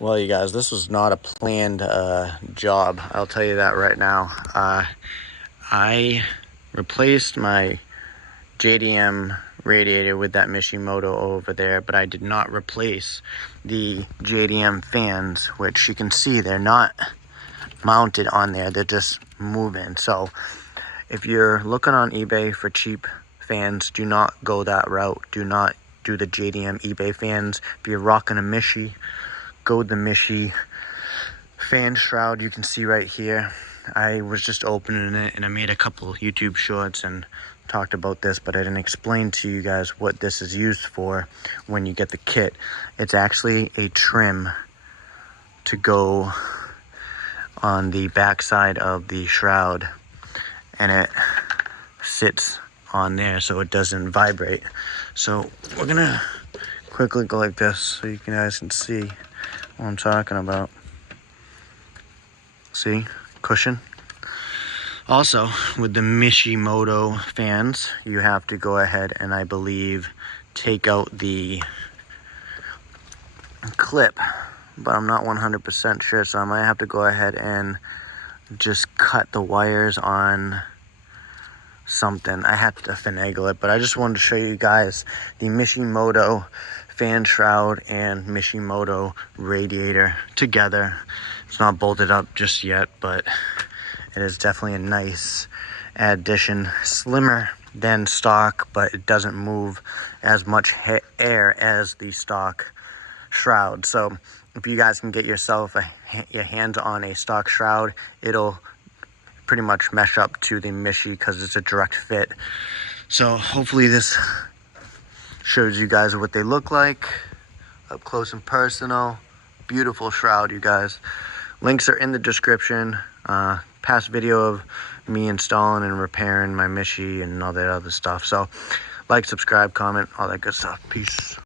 Well, you guys, this was not a planned job. I'll tell you that right now. I replaced my JDM radiator with that Mishimoto over there, but I did not replace the JDM fans, which you can see they're not mounted on there. They're just moving. So if you're looking on eBay for cheap fans, do not go that route. Do not do the JDM eBay fans. If you're rocking a Mishi, go with the Mishi fan shroud. You can see right here. I was just opening it and I made a couple YouTube shorts and talked about this, but I didn't explain to you guys what this is used for when you get the kit. It's actually a trim to go on the back side of the shroud, and it sits on there so it doesn't vibrate. So we're gonna quickly go like this so you guys can see what I'm talking about. See, cushion. Also, with the Mishimoto fans, you have to go ahead and, I believe, take out the clip, but I'm not 100% sure, so I might have to go ahead and just cut the wires on something. I have to finagle it, but I just wanted to show you guys the Mishimoto fan shroud and Mishimoto radiator together. It's not bolted up just yet, but it is definitely a nice addition. Slimmer than stock, but it doesn't move as much air as the stock shroud. So if you guys can get yourself your hands on a stock shroud, it'll pretty much mesh up to the Mishi because it's a direct fit. So hopefully this shows you guys what they look like up close and personal. Beautiful shroud, you guys. Links are in the description. Past video of me installing and repairing my Mishi and all that other stuff. So like, subscribe, comment, all that good stuff. Peace.